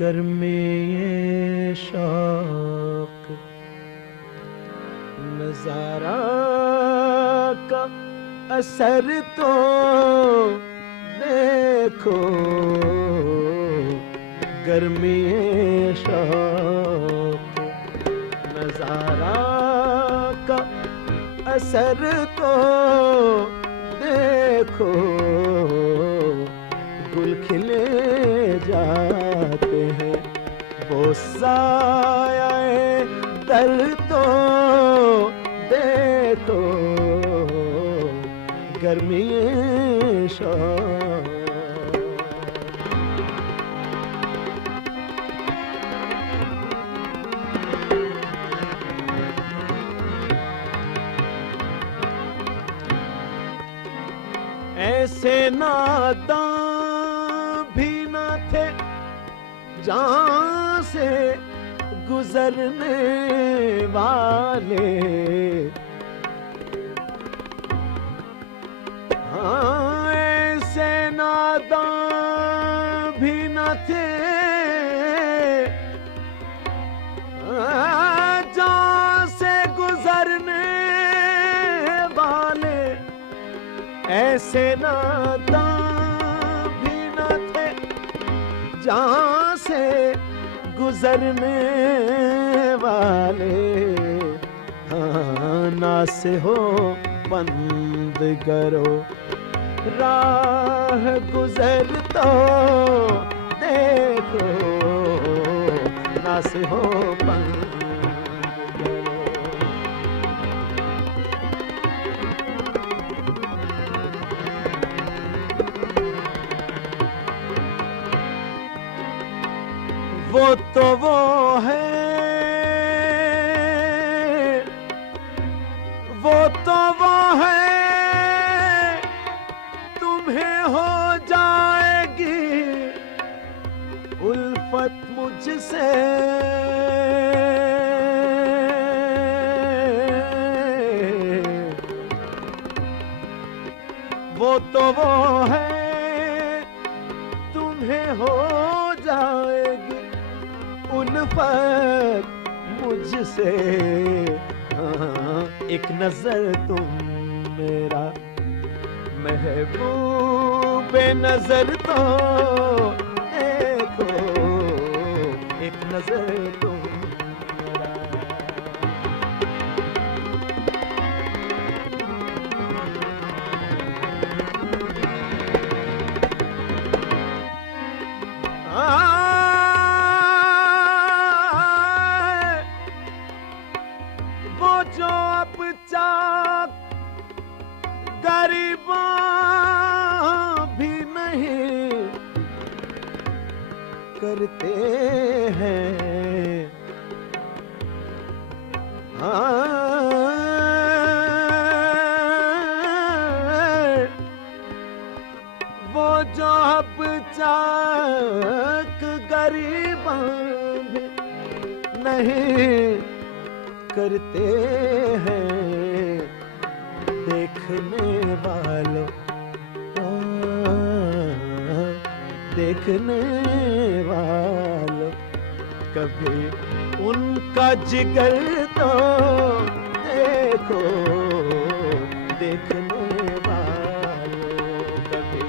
گرمی شوق نظارہ کا اثر تو دیکھو، گرمی شوق نظارہ کا اثر تو دیکھو، گل کھلے جاتے ہیں وہ سایہ در تو دیکھو، گرمی شوق ایسے ناداں بھی نہ تھے جہاں سے گزرنے والے، ہاں ایسے ناداں بھی نہ تھے جہاں سے گزرنے والے، ایسے ناداں بھی نہ تھے جہاں سے گزرنے والے، ہاں نا سے ہو بند کرو راہ گزر تو دیکھو، نا سے ہو بند وہ تو وہ ہے، وہ تو وہ ہے، تمہیں ہو جائے گی الفت مجھ سے، وہ تو وہ ہے، تمہیں ہو جائے گی الفت مجھ سے، ہاں ایک نظر تم میرا محبوب نظر تو دیکھو، ایک نظر تم میرا وہ جو اب چاک غریباں بھی نہیں کرتے ہیں، وہ جو اب چاک غریباں بھی نہیں کرتے ہیں، دیکھنے والوں دیکھنے والوں کبھی ان کا جگر تو دیکھو، دیکھنے والوں کبھی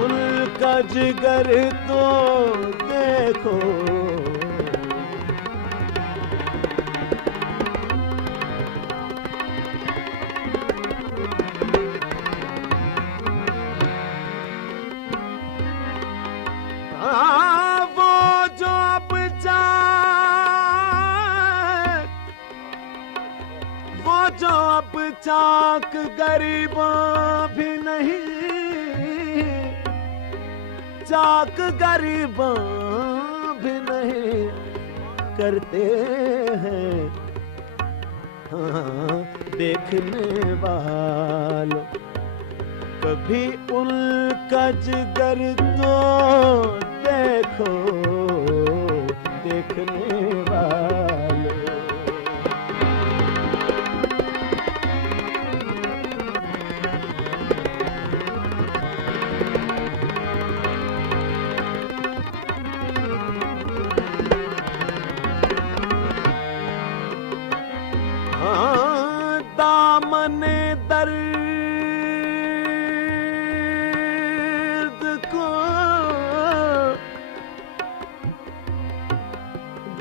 ان کا جگر تو دیکھو، وہ جو اب چاک غریباں بھی نہیں، چاک غریباں بھی نہیں کرتے ہیں، ہاں دیکھنے والوں کبھی ان کا جگر تو دیکھو، دیکھنے والوں دامن درد کو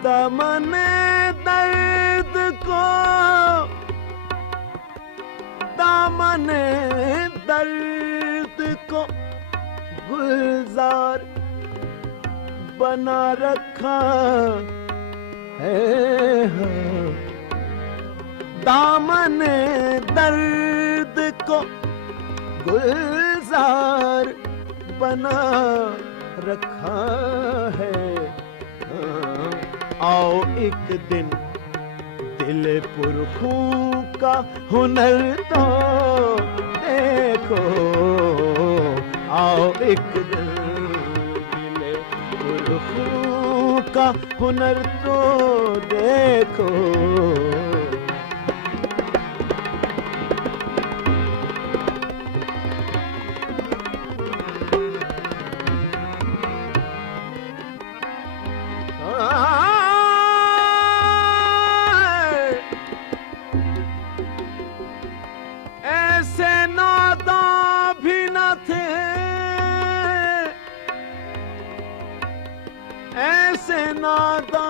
دامن درد کو دامن درد کو گلزار بنا رکھا ہے دامن درد کو گلزار بنا رکھا ہے آؤ ایک دن دل پرخوں کا ہنر تو دیکھو آؤ ایک دن دل پرخوں کا ہنر تو دیکھو ایسے ناداں بھی نہ تھے ایسے ناداں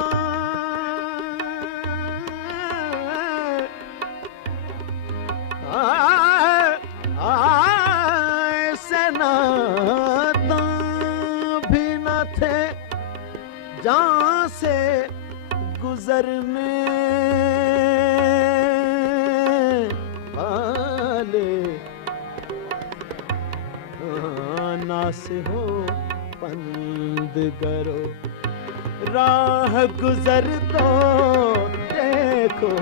ایسے ناداں بھی نہ تھے جہاں سے گزرنے والے ناس ہو پند کرو راہ گزر تو دیکھو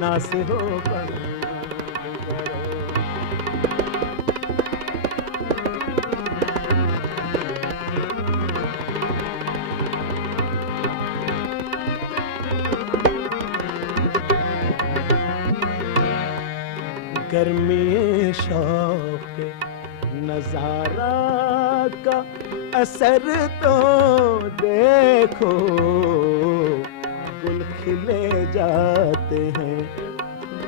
ناس ہو پند کرو گرمی شوق نظارہ کا اثر تو دیکھو گل کھلے جاتے ہیں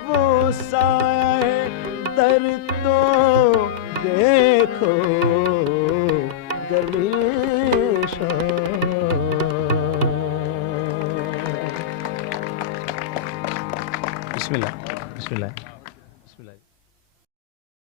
وہ سایہ درد تو دیکھو گرمی شوق بسم اللہ